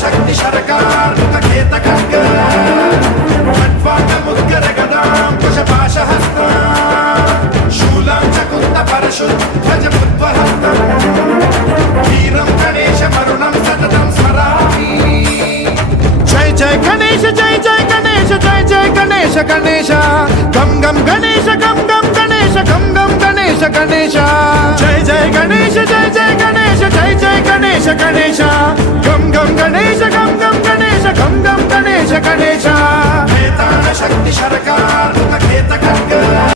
शक्ति सरकार खेत मुद्गर गदां कुशपाशहस्त शूलां चकुन्द परशुध्वज बुद्वहस्तम् वीरं गणेश वरुणं सततं स्मरामि। जय जय गणेश जय जय गणेश जय जय गणेश गणेश गम गम गणेश गम गम गणेश गम गम गणेश गणेश जय जय गणेश जय जय गणेश जय जय गणेश गणेश गम गम गणेश गम गम गणेश गम गम गणेश गणेश शक्ति सरकार